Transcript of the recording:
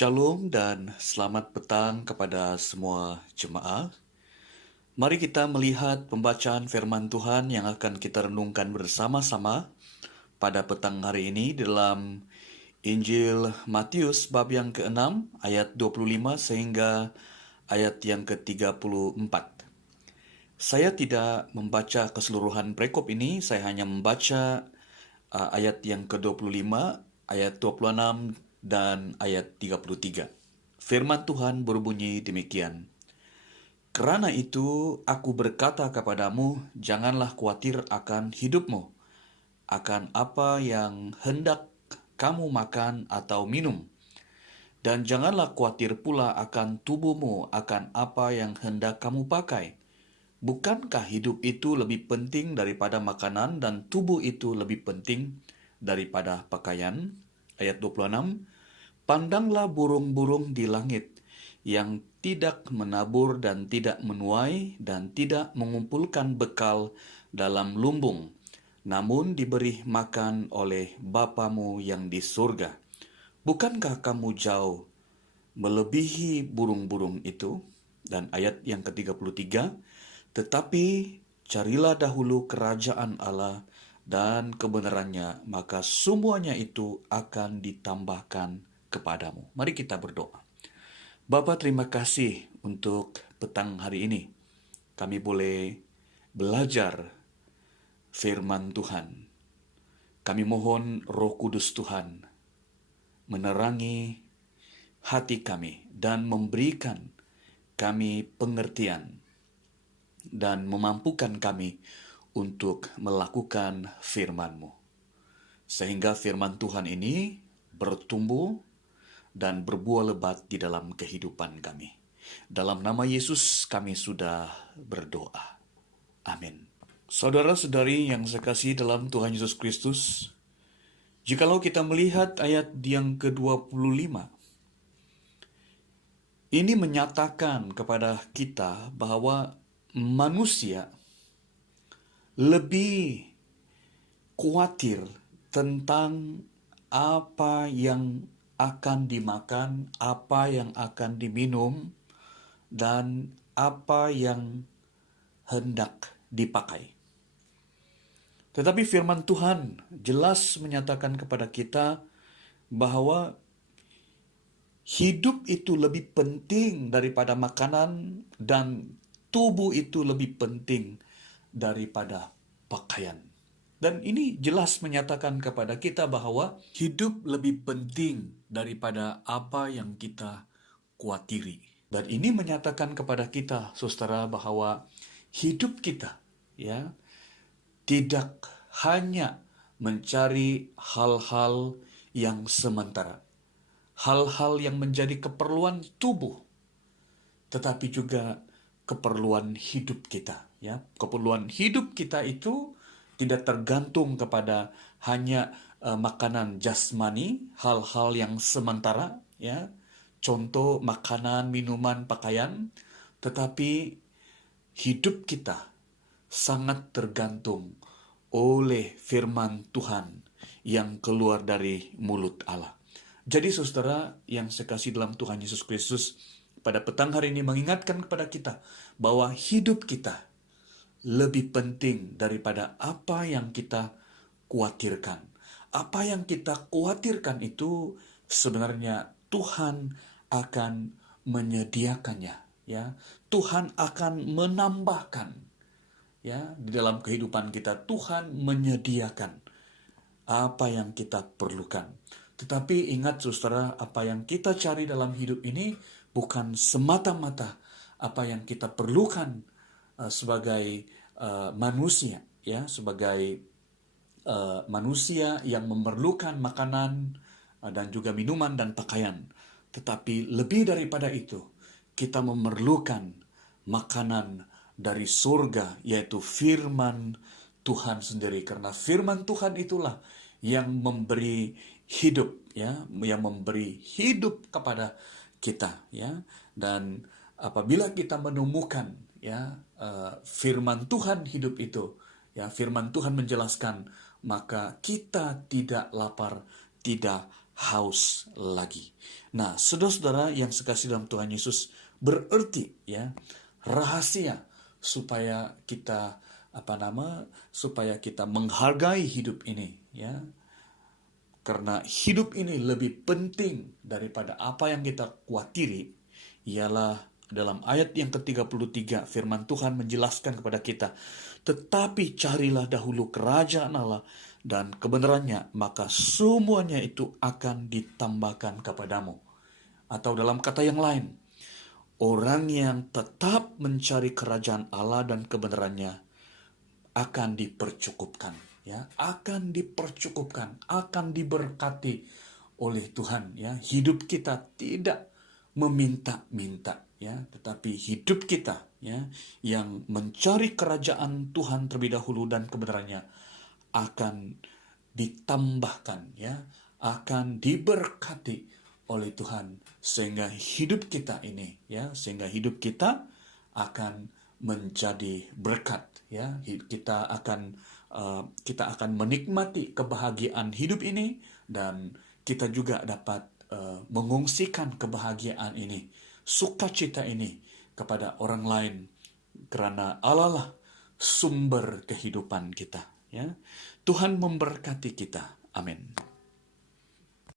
Shalom dan selamat petang kepada semua jemaat. Mari kita melihat pembacaan firman Tuhan yang akan kita renungkan bersama-sama pada petang hari ini dalam Injil Matius bab yang ke-6 ayat 25 sehingga ayat yang ke-34. Saya tidak membaca keseluruhan perikop ini, saya hanya membaca ayat yang ke-25, ayat 26, dan ayat 33. Firman Tuhan berbunyi demikian. Karena itu aku berkata kepadamu, janganlah khawatir akan hidupmu, akan apa yang hendak kamu makan atau minum. Dan janganlah khawatir pula akan tubuhmu, akan apa yang hendak kamu pakai. Bukankah hidup itu lebih penting daripada makanan dan tubuh itu lebih penting daripada pakaian? Ayat 26, pandanglah burung-burung di langit yang tidak menabur dan tidak menuai dan tidak mengumpulkan bekal dalam lumbung, namun diberi makan oleh Bapamu yang di surga. Bukankah kamu jauh melebihi burung-burung itu? Dan ayat yang ke-33, tetapi carilah dahulu kerajaan Allah dan kebenarannya, maka semuanya itu akan ditambahkan kepadamu. Mari kita berdoa. Bapa, terima kasih untuk petang hari ini. Kami boleh belajar firman Tuhan. Kami mohon Roh Kudus Tuhan menerangi hati kami dan memberikan kami pengertian dan memampukan kami untuk melakukan firman-Mu. Sehingga firman Tuhan ini bertumbuh dan berbuah lebat di dalam kehidupan kami. Dalam nama Yesus kami sudah berdoa. Amin. Saudara-saudari yang saya kasihi dalam Tuhan Yesus Kristus, jikalau kita melihat ayat yang ke-25, ini menyatakan kepada kita bahwa manusia lebih khawatir tentang apa yang akan dimakan, apa yang akan diminum, dan apa yang hendak dipakai. Tetapi firman Tuhan jelas menyatakan kepada kita bahwa hidup itu lebih penting daripada makanan dan tubuh itu lebih penting daripada pakaian. Dan ini jelas menyatakan kepada kita bahwa hidup lebih penting daripada apa yang kita khawatiri. Dan ini menyatakan kepada kita, saudara, bahwa hidup kita ya tidak hanya mencari hal-hal yang sementara, hal-hal yang menjadi keperluan tubuh, tetapi juga keperluan hidup kita. Ya, keperluan hidup kita itu tidak tergantung kepada hanya makanan jasmani, hal-hal yang sementara, ya, contoh makanan, minuman, pakaian, tetapi hidup kita sangat tergantung oleh firman Tuhan yang keluar dari mulut Allah. Jadi saudara yang saya kasih dalam Tuhan Yesus Kristus, pada petang hari ini mengingatkan kepada kita bahwa hidup kita lebih penting daripada apa yang kita khawatirkan. Apa yang kita khawatirkan itu sebenarnya Tuhan akan menyediakannya, ya. Tuhan akan menambahkan, ya, di dalam kehidupan kita. Tuhan menyediakan apa yang kita perlukan. Tetapi ingat saudara, apa yang kita cari dalam hidup ini bukan semata-mata apa yang kita perlukan sebagai manusia, ya, sebagai manusia yang memerlukan makanan dan juga minuman dan pakaian. Tetapi lebih daripada itu, kita memerlukan makanan dari surga, yaitu firman Tuhan sendiri. Karena firman Tuhan itulah yang memberi hidup, ya, yang memberi hidup kepada kita, ya. Dan apabila kita menemukan, ya, firman Tuhan hidup itu, ya, firman Tuhan menjelaskan, maka kita tidak lapar, tidak haus lagi. Nah, saudara-saudara yang sekasih dalam Tuhan Yesus, berarti ya rahasia supaya kita supaya kita menghargai hidup ini ya. Karena hidup ini lebih penting daripada apa yang kita khawatiri, ialah dalam ayat yang ke-33 firman Tuhan menjelaskan kepada kita, tetapi carilah dahulu kerajaan Allah dan kebenarannya, maka semuanya itu akan ditambahkan kepadamu. Atau dalam kata yang lain, orang yang tetap mencari kerajaan Allah dan kebenarannya akan dipercukupkan, ya, akan dipercukupkan, akan diberkati oleh Tuhan, ya. Hidup kita tidak meminta-minta, ya, tetapi hidup kita, ya, yang mencari kerajaan Tuhan terlebih dahulu dan kebenarannya akan ditambahkan, ya, akan diberkati oleh Tuhan, sehingga hidup kita ini, ya, sehingga hidup kita akan menjadi berkat, ya. Kita akan menikmati kebahagiaan hidup ini, dan kita juga dapat mengungsikan kebahagiaan ini, sukacita ini kepada orang lain, karena Allah lah sumber kehidupan kita, ya. Tuhan memberkati kita. Amin.